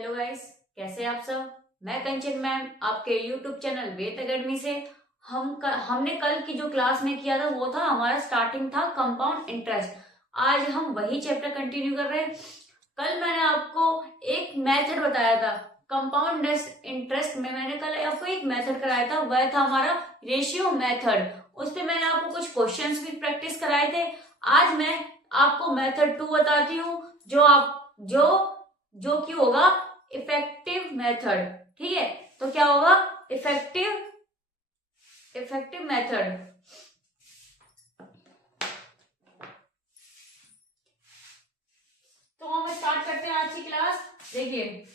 Hello guys, कैसे आप सब। मैं कंचन मैम आपके यूट्यूब चैनल वेद एकेडमी से। हमने कल की जो क्लास में किया था वो था हमारा स्टार्टिंग था कंपाउंड इंटरेस्ट। आज हम वही चैप्टर कंटिन्यू कर रहे हैं। कल मैंने आपको एक मेथड बताया था कंपाउंड इंटरेस्ट में। मैंने कल आपको एक मेथड कराया था, वह था हमारा रेशियो मेथड। उस पे मैंने आपको कुछ क्वेश्चंस भी प्रैक्टिस कराए थे। आज मैं आपको मेथड 2 बताती हूँ जो कि होगा इफेक्टिव मेथड। ठीक है, तो क्या होगा इफेक्टिव मेथड। तो हम स्टार्ट करते हैं आज की क्लास। देखिए,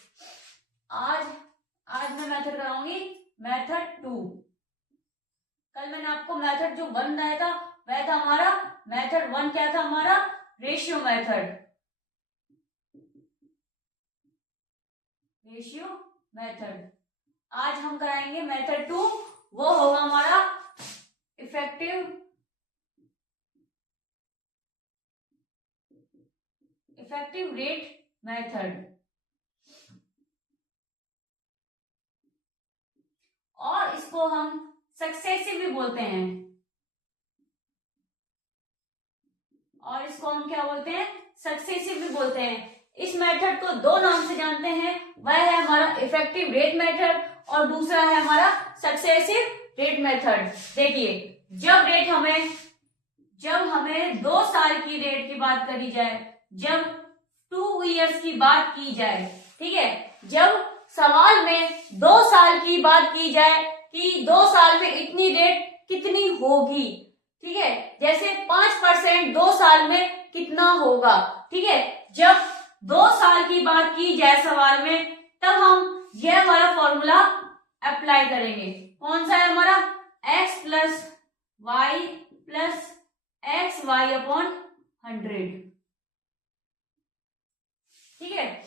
आज मैं मेथड कराऊंगी मेथड 2। कल मैंने आपको मेथड जो 1 बताया था वह था हमारा मेथड 1। क्या था हमारा रेशियो मेथड। आज हम कराएंगे मेथड 2, वो होगा हमारा इफेक्टिव रेट मेथड। और इसको हम सक्सेसिव भी बोलते हैं। और इसको हम क्या बोलते हैं, सक्सेसिव भी बोलते हैं। इस मेथड को दो नाम से जानते हैं, वह है हमारा इफेक्टिव रेट मेथड और दूसरा है हमारा सक्सेसिव रेट मेथड। देखिए, जब हमें 2 साल की रेट की बात करी जाए, जब 2 इयर्स की बात की जाए, ठीक है, जब सवाल में 2 साल की बात की जाए कि 2 साल में इतनी रेट कितनी होगी, ठीक है, जैसे 5% 2 साल में कितना होगा, ठीक है, जब 2 साल की बात की जाए सवाल में, तब हम यह वाला फॉर्मूला अप्लाई करेंगे। कौन सा है हमारा x plus Y plus X Y upon 100। ठीक है,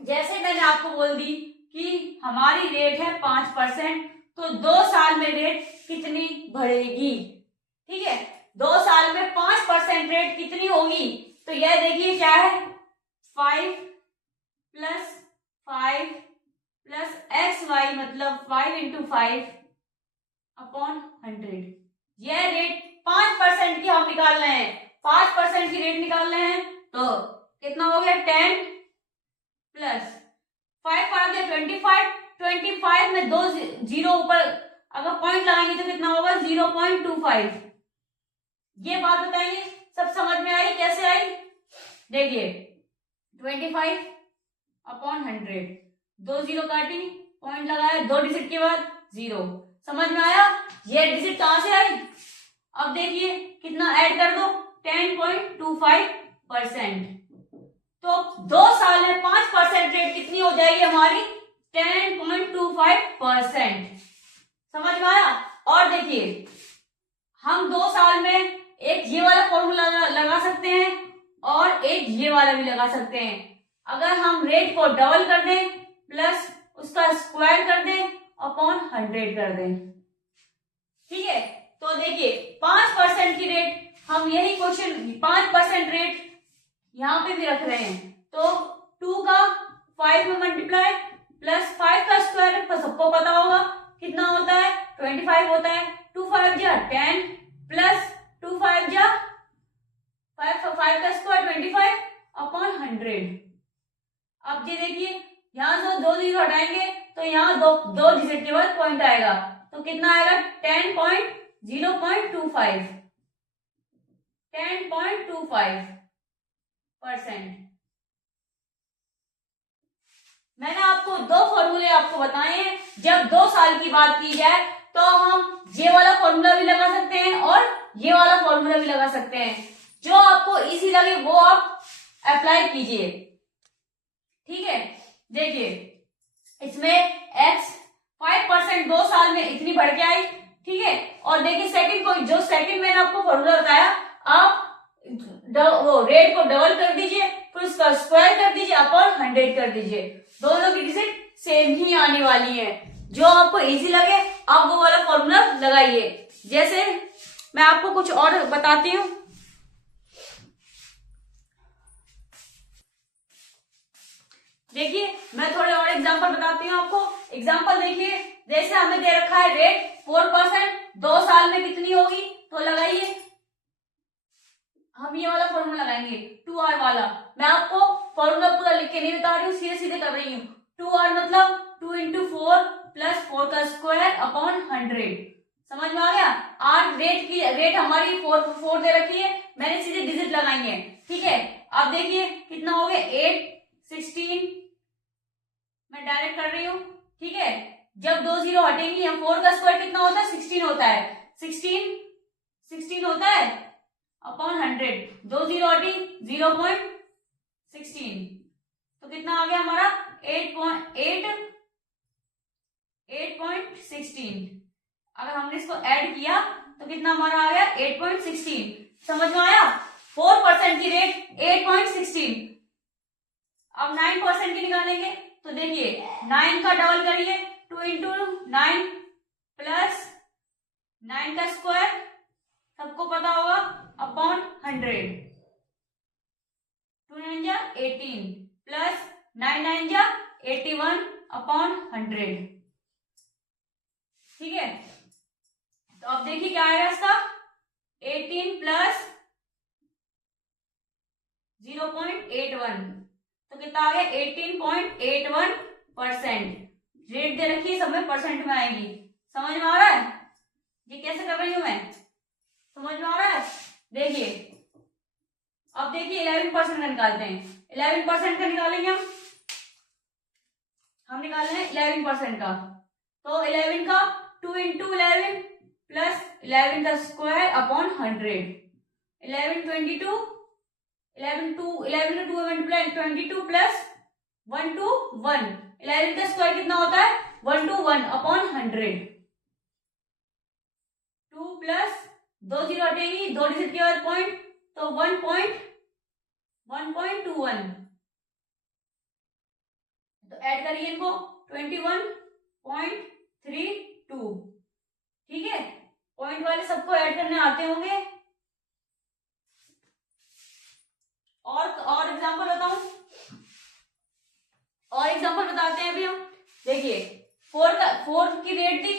जैसे मैंने आपको बोल दी कि हमारी रेट है 5%, तो 2 साल में रेट कितनी बढ़ेगी। ठीक है, 2 साल में 5% रेट कितनी होगी, तो यह देखिए क्या है 5 प्लस एक्स वाई मतलब 5 इंटू 5 अपॉन 100। यह रेट 5% की हम निकाल रहे हैं, 5% की रेट निकाल रहे हैं, तो कितना हो गया 10 प्लस 5 आ गया 25 में 2 जीरो ऊपर अगर पॉइंट लगाएंगे तो कितना होगा 0.25। ये बात बताइए सब समझ में आई, कैसे आई। देखिए 25 अपॉन 100, 2 जीरो काटी, पॉइंट लगाया, 2 डिजिट के बाद 0। समझ में आया, ये डिजिट कहां से आई। अब देखिए कितना ऐड कर दो 10.25%, तो 2 साल में 5% रेट कितनी हो जाएगी हमारी 10.25%। समझ में आया। और देखिए हम 2 साल में एक ये वाला फॉर्मूला लगा सकते हैं और एक ये वाला भी लगा सकते हैं। अगर हम रेट को डबल कर दें प्लस उसका स्क्वायर कर दें अपॉन 100 कर दें, ठीक है, तो देखिए 5% की रेट, हम यही क्वेश्चन 5% रेट यहां पे भी रख रहे हैं, तो 2 का 5 में मल्टीप्लाई प्लस 5 का स्क्वायर सबको पता होगा कितना होता है 25 होता है। 2 5 जा 10 प्लस 2 5 जा 5 का स्क्वायर 25 अपॉन 100। अब ये देखिए यहां से 2 जीरो हटाएंगे तो यहाँ 2 डिजिट के बाद पॉइंट आएगा, तो कितना आएगा 10.25%। मैंने आपको 2 फॉर्मूले आपको बताए हैं। जब 2 साल की बात की जाए तो हम ये वाला फॉर्मूला भी लगा सकते हैं और ये वाला फॉर्मूला भी लगा सकते हैं। जो आपको इजी लगे वो आप अप्लाई कीजिए। ठीक है, देखिए इसमें x 5% 2 साल में इतनी बढ़ के आई, ठीक है, और देखिए सेकंड को, जो सेकंड मैंने आपको फॉर्मूला बताया, आप वो रेट को डबल कर दीजिए फिर उसका स्क्वायर कर दीजिए अपॉन 100 कर दीजिए। दोनों की डिजिट सेम ही आने वाली है। जो आपको इजी लगे आप वो वाला फॉर्मूला लगाइए। जैसे मैं आपको कुछ और बताती हूँ। देखिए मैं थोड़े और एग्जांपल बताती हूँ आपको। एग्जांपल देखिए, जैसे हमें दे रखा है रेट 4%, 2 साल में कितनी होगी, तो लगाइए। हम ये वाला फॉर्मूला लगाएंगे 2r वाला। मैं आपको फॉर्मूला पूरा लिख के नहीं बता रही हूँ, सीधे सीधे कर रही हूँ। 2r मतलब 2 इंटू 4 प्लस 4 का स्क्वायर अपॉन 100। समझ में आ गया। आर रेट हमारी 4 दे रखी है, मैंने सीधे डिजिट लगाई है। ठीक है, अब देखिए कितना हो गया 8, 16, मैं डायरेक्ट कर रही हूँ। ठीक है, जब 2 जीरो हटेंगी, हम 4 का स्क्वायर कितना होता है 16 होता है, 16 होता है अपॉन 100। 2 जीरो हटी 0.16, तो कितना आ गया हमारा 8.16। अगर हमने इसको ऐड किया तो कितना हमारा आ गया 8.16। समझ में आया। 4% की रेट 8.16। अब 9% की निकालेंगे तो देखिए 9 का डबल करिए, 2 इंटू 9 प्लस 9 का स्क्वायर, सबको पता होगा, अपॉन 100। 2 9 जा 18 प्लस 9 9 जा 81 अपॉन 100। ठीक है, तो अब देखिए क्या आएगा इसका 18 प्लस 0.81, तो कितना आ गया 18.81%। रेट दे रखी है, सब में परसेंट में आएगी। समझ में आ रहा है ये कैसे कर रही हूं मैं, समझ में आ रहा है। देखिए अब देखिए 11% का निकालते हैं। 11% का निकालेंगे हम निकाल रहे हैं 11% का, तो 11 का 2 इंटू 11 प्लस 11 का square upon 100। 11 22, 11 2 multiply 22 plus 1 to 1। 11 का स्क्वायर कितना होता है 1 to 1 अपॉन 100। 2 प्लस 2 जीरो हटेगी, 2 डिजिट के बाद पॉइंट, तो 1.21। तो ऐड करिए इनको 21.32। ठीक है, पॉइंट वाले सबको ऐड करने आते होंगे। और एग्जांपल बताऊं, और एग्जांपल बताते हैं अभी हम। देखिए 4 की रेट थी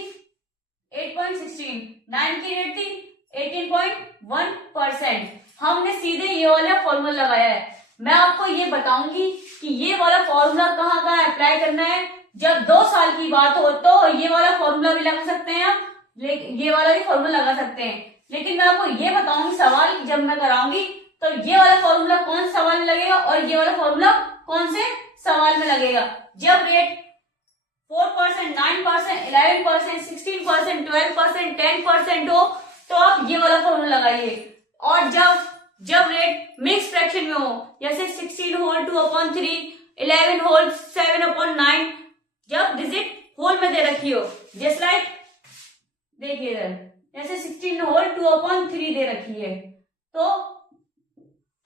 8.16, 9 की रेट थी 18.1%। हमने सीधे ये वाला फॉर्मूला लगाया है। मैं आपको ये बताऊंगी कि ये वाला फॉर्मूला कहाँ कहाँ अप्लाई करना है। जब 2 साल की बात हो तो ये वाला फॉर्मूला भी लगा सकते हैं आप, ये वाला भी फॉर्मूला लगा सकते हैं। लेकिन मैं आपको ये बताऊंगी सवाल जब मैं कराऊंगी तो ये वाला फॉर्मूला कौन से सवाल में लगेगा और ये वाला फॉर्मूला कौन से सवाल में लगेगा। जब रेट 4%, 9%, 11%, 16%, 12%, 10% हो तो आप ये वाला फॉर्मूला लगाइए। और जब रेट मिक्स फ्रैक्शन में हो, जैसे 16 होल 2/3, 11 होल 7/9, जब डिजिट होल में दे रखी हो, जस्ट लाइक देखिए इधर जैसे 16 होल 2/3 दे रखी है, तो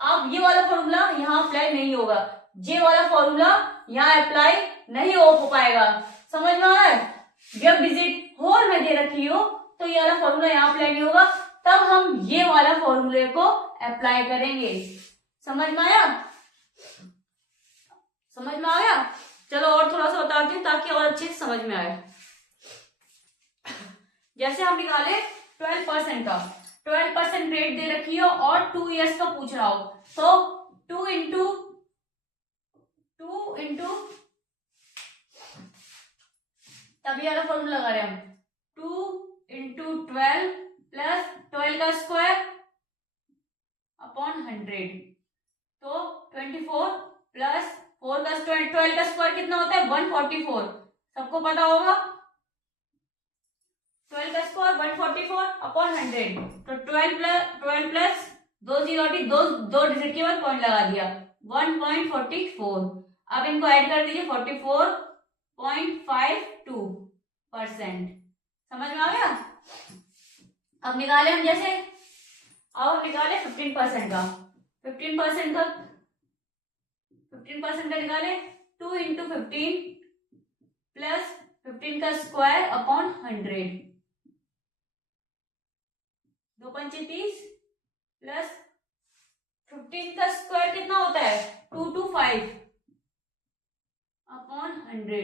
अब ये वाला फॉर्मूला यहाँ अप्लाई नहीं होगा। ये वाला फॉर्मूला यहाँ अप्लाई नहीं हो पाएगा। समझ में आ रहा है। जब डिजिट होल में दे रखी हो तो ये वाला फॉर्मूला यहाँ अप्लाई नहीं होगा, तब हम ये वाला फॉर्मूले को अप्लाई करेंगे। समझ में आया, समझ में आ गया। चलो और थोड़ा सा बताती हूँ ताकि और अच्छे से समझ में आए। जैसे हम निकाले 12% का, 12% रेट दे रखी हो और 2 इयर्स का पूछ रहा हो, तो 2 इंटू तभी वाला फॉर्मूला लगा रहे हम 2 इंटू 12 प्लस 12 का स्क्वायर अपॉन 100, तो 24 प्लस 4 का स्क्वायर, 12 का स्क्वायर कितना होता है 144, सबको पता होगा। 12 का स्क्वायर 144 अपॉन 100, तो 12 प्लस 2 जीरो दो डिजिट के बाद पॉइंट लगा दिया 1.44। अब इनको ऐड कर दीजिए 44.52%। समझ में आ गया। अब निकाले हम जैसे, अब हम निकाले 15% का, 15% का निकाले 2 इंटू 15 प्लस 15 का स्क्वायर अपॉन 100, 2 पंचे 30 प्लस 15 का स्क्वायर कितना होता है 225, 100,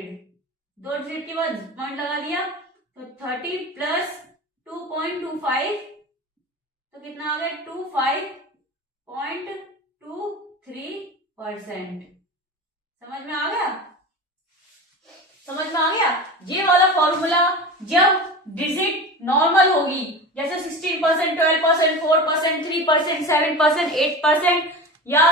2 डिजिट के बाद पॉइंट लगा दिया तो 30 प्लस 2.25 तो कितना आ गया 25.23%। समझ में आ गया? समझ में आ गया? ये वाला फॉर्मूला जब डिजिट नॉर्मल होगी जैसे 16%, 12%, 4%, 3%, 7%, 8% या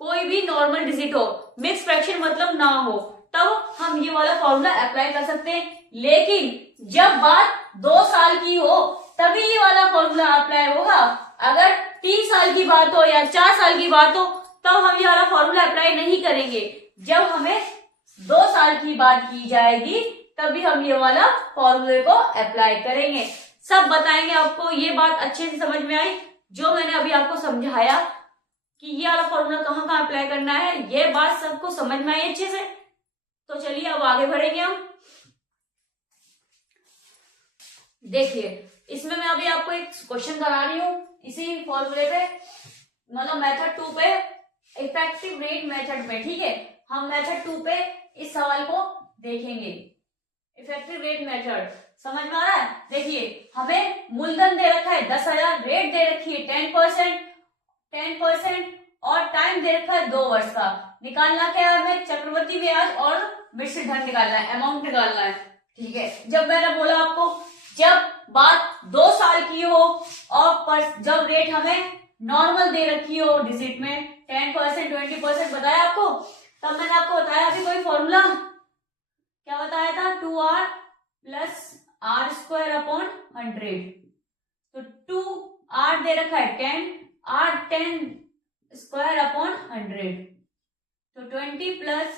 कोई भी नॉर्मल डिजिट हो, मिक्स फ्रैक्शन मतलब ना हो, तब हम ये वाला फॉर्मूला अप्लाई कर सकते हैं। लेकिन जब बात 2 साल की हो तभी ये वाला फॉर्मूला अप्लाई होगा। अगर 3 साल की बात हो या 4 साल की बात हो तब हम ये वाला फॉर्मूला अप्लाई नहीं करेंगे। जब हमें 2 साल की बात की जाएगी तभी हम ये वाला फॉर्मूले को अप्लाई करेंगे। सब बताएंगे आपको। ये बात अच्छे से समझ में आई जो मैंने अभी आपको समझाया कि ये वाला फॉर्मूला कहाँ कहाँ अप्लाई करना है, ये बात सबको समझ में आई अच्छे से। तो चलिए अब आगे बढ़ेंगे हम। देखिए इसमें मैं अभी आपको एक क्वेश्चन करा रही हूँ इसी फॉर्मूले पे, मतलब मेथड 2 पे, इफेक्टिव रेट मेथड पे। ठीक है, हम मेथड 2 पे इस सवाल को देखेंगे। इफेक्टिव रेट मेथड समझ में आ रहा है? देखिए हमें मूलधन दे रखा है 10,000, रेट दे रखी है 10% और टाइम दे रखा है 2 वर्ष का। निकालना क्या है हमें? चक्रवृद्धि ब्याज और मिश्र धन निकालना है, अमाउंट निकालना है। ठीक है, जब मैंने बोला आपको जब बात 2 साल की हो और जब रेट हमें नॉर्मल दे रखी हो डिजिट में 10%, 20% बताया आपको, तब मैंने आपको बताया अभी कोई फॉर्मूला क्या बताया था? 2r plus r² upon 100। तो 2r दे रखा है 10, r 10² अपॉन 100 तो 20 प्लस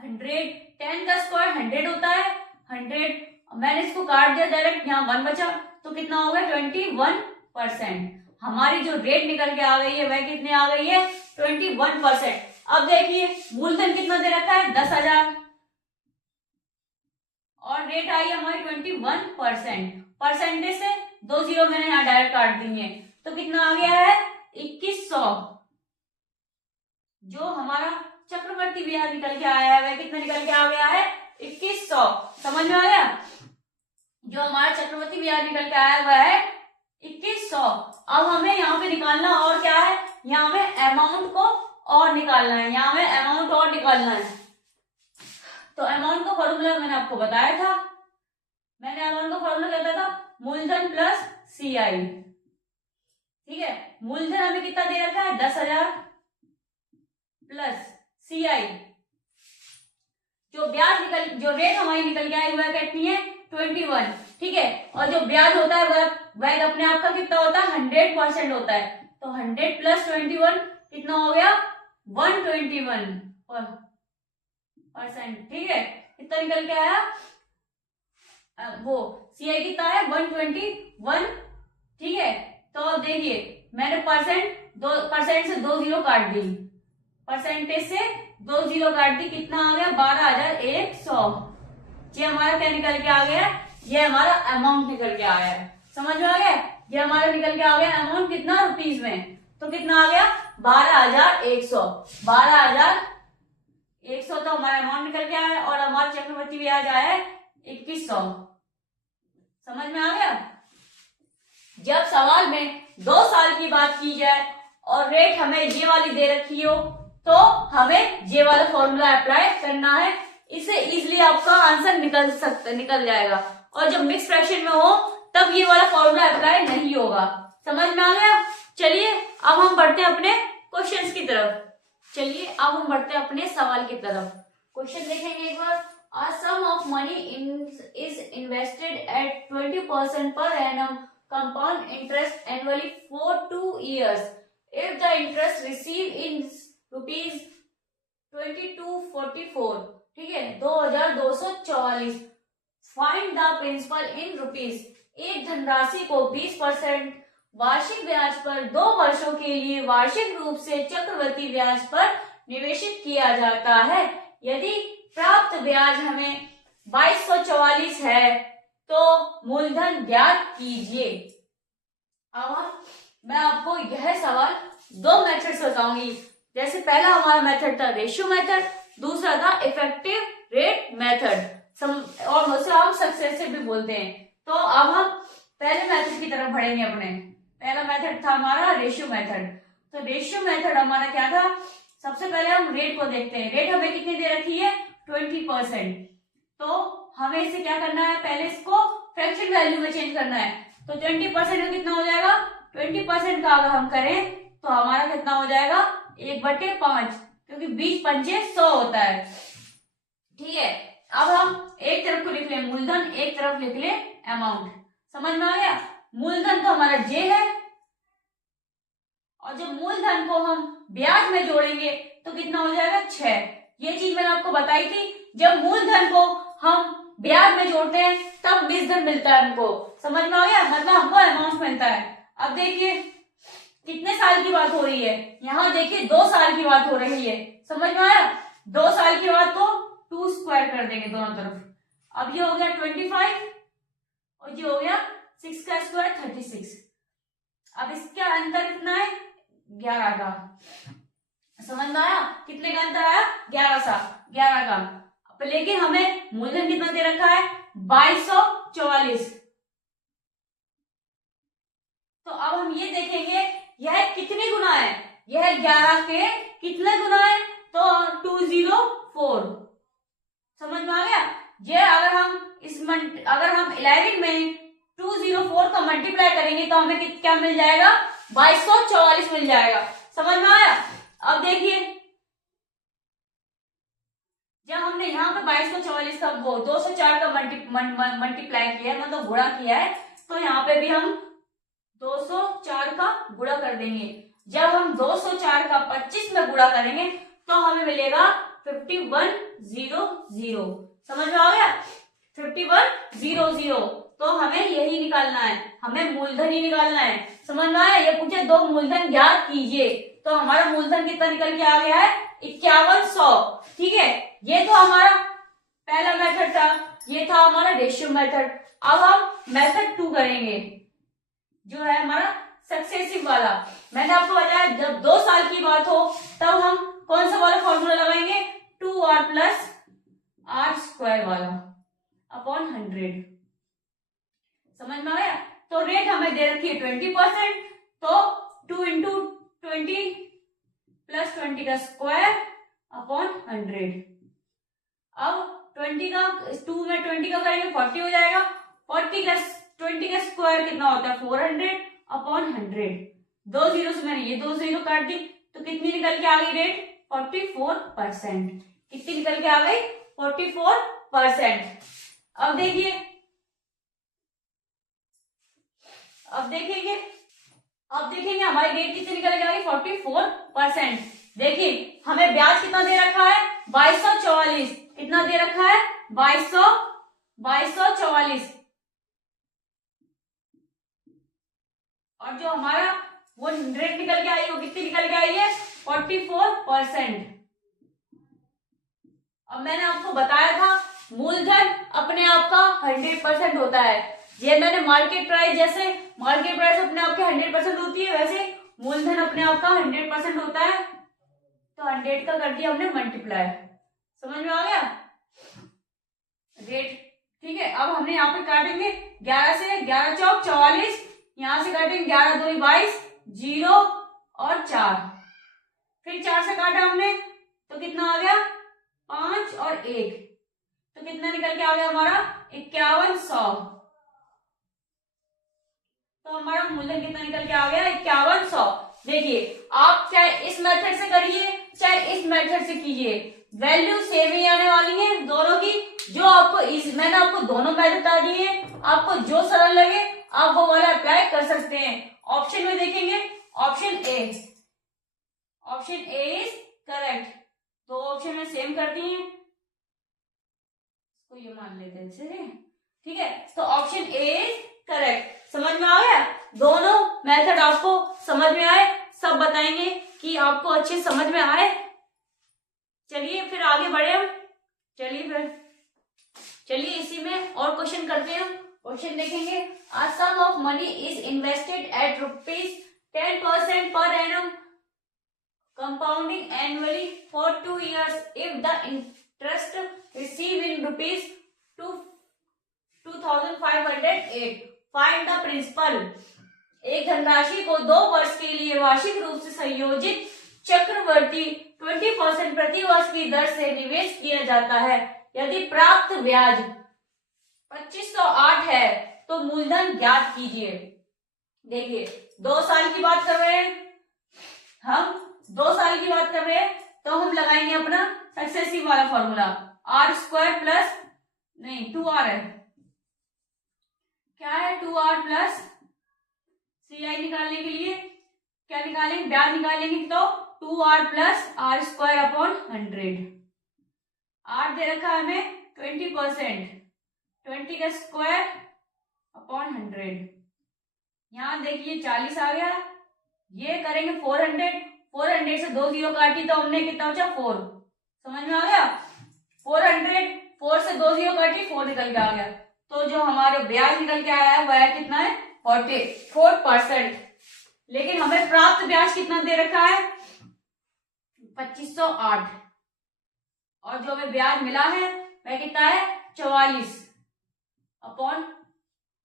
100, 10 का स्क्वायर 100 होता है। 100 मैंने इसको काट दिया डायरेक्ट, यहाँ 1 बचा तो कितना हो गया 21%। हमारी जो रेट निकल के आ गई है वह कितने आ गई है? 21%। अब देखिए मूलधन कितना दे रखा है? 10,000 और रेट आई हमारी 21%। परसेंटेज से 2 जीरो मैंने यहाँ डायरेक्ट काट दी है तो कितना आ गया है? 2100। जो हमारा चक्रवर्ती ब्याज निकल के आया है वह कितना निकल के आ गया है? 2100। समझ में आ गया? जो हमारा चक्रवर्ती ब्याज निकल के आया वह है 2100। अब हमें यहाँ पे निकालना और क्या है? यहाँ हमें अमाउंट को और निकालना है, यहाँ हमें अमाउंट और निकालना है। तो अमाउंट का फॉर्मूला मैंने आपको बताया था। मैंने अमाउंट का फॉर्मूला क्या बताया था? मूलधन प्लस CI। ठीक है, मूलधन हमें कितना दे रखा है? 10,000 प्लस CI जो रेट हमारी निकल के आई वह कितनी है? 21। ठीक है, और जो ब्याज होता है वह अपने आप का कितना होता है? 100% होता है। तो 100 प्लस 21 कितना हो गया? 121%। ठीक है, कितना निकल के आया? वो CI कितना है? 121। ठीक है, तो अब देखिए मैंने परसेंट से 2 जीरो काट दी, परसेंटेज से 2 जीरो काट दी, कितना आ गया? 12,100। ये हमारा क्या निकल के आ गया? ये हमारा अमाउंट निकल के आया है। समझ में आ गया? ये हमारा निकल के आ गया अमाउंट कितना रुपीज में, तो कितना आ गया? 12,100। 12,100 तो हमारा अमाउंट निकल के आया है और हमारा चक्रवृद्धि ब्याज आया है 2100। समझ में आ गया? जब सवाल में 2 साल की बात की जाए और रेट हमें ये वाली दे रखी हो तो हमें ये वाला फॉर्मूला अप्लाई करना है। इससे इजीली आपका आंसर निकल जाएगा। और जब मिक्स फ्रैक्शन में हो तब ये वाला फॉर्मूला अप्लाई नहीं होगा। समझ में आ गया? चलिए अब हम बढ़ते हैं अपने क्वेश्चंस की तरफ। चलिए अब हम बढ़ते हैं अपने सवाल की तरफ। क्वेश्चन देखेंगे एक बार। A sum of money is invested at 20% per annum compound interest annually for 2 years. If the interest received in rupees 2244, ठीक है, 2244, find the principal in rupees. एक धनराशि को 20% वार्षिक ब्याज पर 2 वर्षों के लिए वार्षिक रूप से चक्रवृद्धि ब्याज पर निवेशित किया जाता है। यदि प्राप्त ब्याज हमें 2244 है तो मूलधन ज्ञात कीजिए। अब मैं आपको यह सवाल 2 मेथड से बताऊंगी। जैसे पहला हमारा मेथड था रेशियो मेथड, दूसरा था इफेक्टिव रेट मेथड, और उसे हम सक्सेसिव भी बोलते हैं। तो अब हम पहले मेथड की तरफ बढ़ेंगे अपने। पहला मेथड था हमारा रेशियो मेथड। तो रेशियो मेथड हमारा क्या था, सबसे पहले हम रेट को देखते हैं। रेट हमें कितनी दे रखी है, 20%। तो हमें इसे क्या करना है, पहले इसको फ्रैक्शन वैल्यू में चेंज करना है। तो 20% का कितना हो जाएगा, 20% का अगर हम करें तो हमारा कितना हो जाएगा, 1/5, क्योंकि 20 पंजे 100 होता है। ठीक है, अब हम एक तरफ को लिख ले मूलधन, एक तरफ लिख ले अमाउंट। समझ में आ गया। मूलधन तो हमारा जे है, और जब मूलधन को हम ब्याज में जोड़ेंगे तो कितना हो जाएगा, 6। ये चीज मैंने आपको बताई थी, जब मूलधन को हम ब्याज में जोड़ते हैं तब बीजधन मिलता है हमको। समझ में आ गया, मतलब हमको अमाउंट मिलता है। अब देखिए कितने साल की बात हो रही है, यहाँ देखिए 2 साल की बात हो रही है। समझ में आया, 2 साल की बात तो 2 स्क्वायर कर देंगे दोनों तरफ। अब ये हो गया 25 और ये हो गया 6 का स्क्वायर 36। अब इसका अंतर कितना है, 11 का। समझ में आया, कितने का अंतर आया, 11 का। लेकिन हमें मूलधन कितना दे रखा है, 2244। तो अब हम ये देखेंगे यह कितने गुना है, यह 11 के कितने गुना है, तो 204। समझ में आ गया। ये अगर हम 11 में 204 का मल्टीप्लाई करेंगे तो हमें क्या मिल जाएगा, 2244 मिल जाएगा। समझ में आया। अब देखिए जब हमने यहाँ पे 2244 का वो 204 का मल्टीप्लाई किया है, मतलब गुणा किया है, तो यहाँ पे भी हम 204 का गुणा कर देंगे। जब हम 204 का 25 में गुणा करेंगे तो हमें मिलेगा 5100। समझ में आ गया, 5100। तो हमें यही निकालना है, हमें मूलधन ही निकालना है। समझ में आया। ये पूछे 2 मूलधन ज्ञात कीजिए, तो हमारा मूलधन कितना निकल के आ गया है, 5100। ठीक है, ये तो हमारा पहला मेथड था, ये था हमारा रेशियो मेथड। अब हम मेथड 2 करेंगे, जो है हमारा सक्सेसिव वाला। मैंने आपको बताया जब 2 साल की बात हो तब हम कौन सा वाला फॉर्मूला लगाएंगे, 2r + r² वाला अपॉन 100। समझ में आया। तो रेट हमें दे रखी है 20%, तो 2 × 20 + 20 का स्क्वायर अपॉन 100। अब 20 का 2 में 20 का करेंगे 40 हो जाएगा। 20 का स्क्वायर कितना होता है, 400 अपॉन 100। 2 जीरो से मैंने ये 2 जीरो काट दी, तो कितनी निकल के आ गई रेट, 44%। कितनी निकल के आ गई, 44%। अब देखेंगे हमारी रेट कितनी निकल के आ गई, 44%। देखिए हमें ब्याज कितना दे रखा है, 2244। कितना दे रखा है, 2244। और जो हमारा वो रेट निकल के आई, वो कितनी निकल के आई है, 44%। अब मैंने आपको बताया था मूलधन अपने आप का 100% होता है। ये मैंने मार्केट प्राइस, जैसे मार्केट प्राइस अपने आप के 100% होती है, वैसे मूलधन अपने आप का 100% होता है। तो 100 का कर दिया हमने मल्टीप्लाई। समझ में आ गया रेट। ठीक है, अब हमने यहाँ पे काटेंगे 11 से, 11 चौक 44, यहां से काटेंगे 11 दूनी 22, 0 और 4, फिर 4 से काटा हमने तो कितना आ गया, 5 और 1, तो कितना निकल के आ गया हमारा, 5100। तो हमारा मूलधन कितना निकल के आ गया, 5100। देखिए आप चाहे इस मेथड से करिए चाहे इस मेथड से कीजिए, वैल्यू सेम ही आने वाली है दोनों की। जो आपको मैंने आपको दोनों मेथड बता दिए, आपको जो सरल लगे आप वो वाला अप्लाई कर सकते हैं। ऑप्शन में देखेंगे, ऑप्शन ए इज करेक्ट। तो ऑप्शन में सेम कर दिए हैं, इसको ये मान लेते हैं। ठीक है, तो ऑप्शन ए इज करेक्ट। समझ में आ गया, दोनों मेथड आपको समझ में आए, सब बताएंगे कि आपको अच्छे समझ में आए। चलिए फिर आगे बढ़े हम, चलिए इसी में और क्वेश्चन करते हैं। क्वेश्चन देखेंगे, a sum of money is invested at ₹10% per annum compounding annually for 2 years if the interest received in rupees 2,508. Find the principal. एक धनराशि को 2 वर्ष के लिए वार्षिक रूप से संयोजित चक्रवर्ती 20% प्रति वर्ष की दर से निवेश किया जाता है। यदि प्राप्त ब्याज 2508 है तो मूलधन ज्ञात कीजिए। देखिए 2 साल की बात कर रहे हैं हम, 2 साल की बात कर रहे हैं तो हम लगाएंगे अपना सक्सेसिव वाला फॉर्मूला r² प्लस 2r है, क्या है 2r प्लस CI निकालने के लिए क्या निकालेंगे, ब्याज निकालेंगे तो 2r plus r² upon 100। r दे रखा है हमें 20%, 20 का स्क्वायर अपॉन 100। यहाँ देखिए 40 आ गया, ये करेंगे 400 से 2 जीरो काटी तो हमने कितना बचा 4, समझ में आ गया। 4 से 2 जीरो काटी 4 निकल के आ गया, तो जो हमारे ब्याज निकल के आया है वह कितना है 44%। लेकिन हमें प्राप्त ब्याज कितना दे रखा है 2508, और जो हमें ब्याज मिला है वह कितना है 44 अपॉन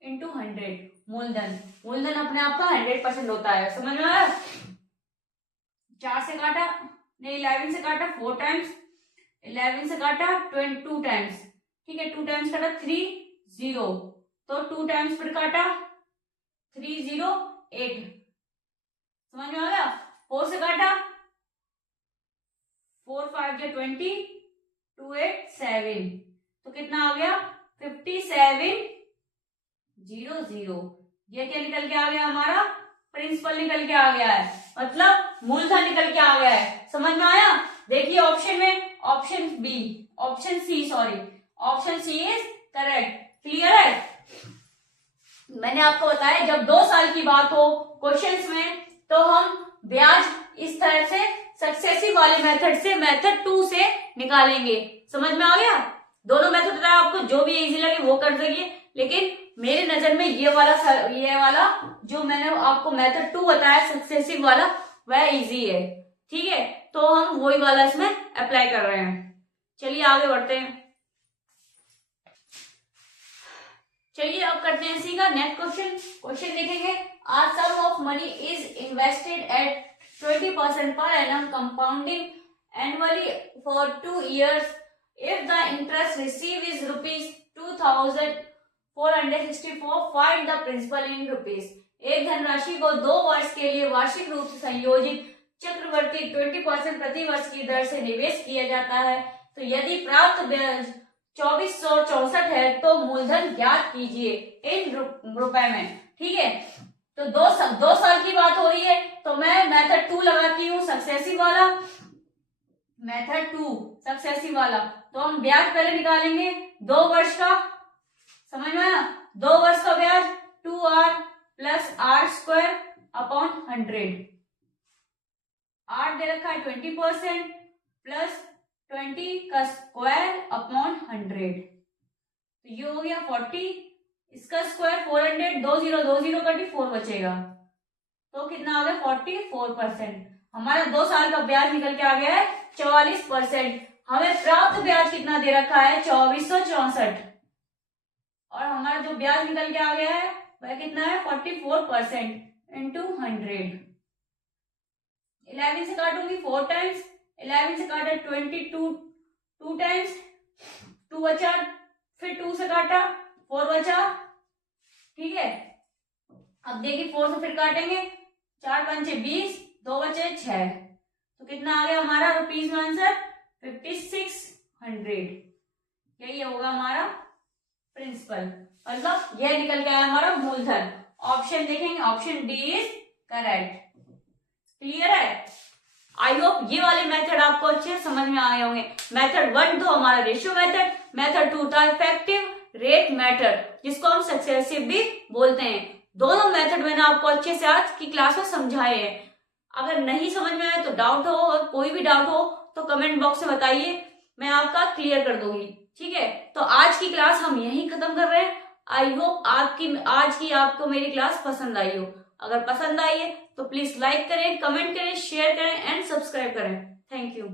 इंटू 100। मूलधन अपने आप का 100% होता है, समझ में आया। 4 से काटा नहीं 11 से काटा 4 टाइम्स, 11 से काटा 2 टाइम्स, ठीक है 2 टाइम्स काटा 30, तो 2 टाइम्स फिर काटा 308, समझ में आ गया। 4 से काटा 4 5 जो 20, 2 8 7, तो कितना आ गया 5700। ये क्या निकल के आ गया हमारा प्रिंसिपल निकल के आ गया है, मतलब मूलधन निकल के आ गया है, समझ में आया। देखिए ऑप्शन में option C is correct, clear है। मैंने आपको बताया जब 2 साल की बात हो क्वेश्चंस में तो हम ब्याज इस तरह से सक्सेसिव वाले मेथड से मेथड 2 से निकालेंगे, समझ में आ गया। दोनों मेथड बताया आपको, जो भी इजी लगे वो कर देंगे, लेकिन मेरे नजर में ये वाला जो मैंने आपको मेथड 2 बताया सक्सेसिव वाला वह इजी है, ठीक है। तो हम वही वाला इसमें अप्लाई कर रहे हैं। चलिए आगे बढ़ते हैं। चलिए अब करते हैं इसी का नेक्स्ट क्वेश्चन देखेंगे। A sum of money is invested at 20% per annum compounding annually for 2 years. If the interest received is rupees 2,464, find the principal in rupees. एक धनराशि को 2 वर्ष के लिए वार्षिक रूप से संयोजित चक्रवर्ती 20% प्रति वर्ष की दर से निवेश किया जाता है, तो यदि प्राप्त ब्याज 2464 है तो मूलधन ज्ञात कीजिए इन रुपए में, ठीक है। तो 2 साल की बात हो रही है तो मैं मेथड 2 लगाती हूँ सक्सेसिव वाला, मेथड 2 सक्सेसिव वाला। तो हम ब्याज पहले निकालेंगे 2 वर्ष का, समझ में आया। 2 वर्ष का ब्याज 2r plus r² upon 100। r दे रखा है 20% प्लस 20 का स्क्वायर अपॉन 100, तो ये हो गया 40, इसका स्क्वायर 400, 20 कटी 4 बचेगा, तो कितना आ गया 44%। हमारा 2 साल का ब्याज निकल के आ गया है 44%। हमें प्राप्त ब्याज कितना दे रखा है 2464, और हमारा जो ब्याज निकल के आ गया है वह कितना है 44% इंटू 100। 11 से काटूंगी 4 टाइम्स, 11 से काटा 22 2 टाइम्स, 2 बचा, फिर 2 से काटा 4 बचा, ठीक है। अब देखिए 4 से फिर काटेंगे, 4 पंचे 20, 2 बचे 6, तो कितना आ गया हमारा रुपीज में आंसर 5600। यही होगा हमारा प्रिंसिपल, मतलब यह निकल के आया हमारा मूलधन। ऑप्शन देखेंगे, option D is correct, clear है। आई होप ये वाले मेथड आपको अच्छे समझ में आए होंगे। मेथड 1 तो हमारा रेशियो मेथड 2 था इफेक्टिव रेट मेथड, जिसको हम सक्सेसिव भी बोलते हैं। दोनों मेथड मैंने आपको अच्छे से आज की क्लास में समझाए हैं। अगर नहीं समझ में आए तो डाउट हो, और कोई भी डाउट हो तो कमेंट बॉक्स में बताइए, मैं आपका क्लियर कर दूंगी, ठीक है। तो आज की क्लास हम यहीं खत्म कर रहे हैं। आई होप आज की आपको मेरी क्लास पसंद आई हो। अगर पसंद आई है तो प्लीज लाइक करें, कमेंट करें, शेयर करें एंड सब्सक्राइब करें। Thank you.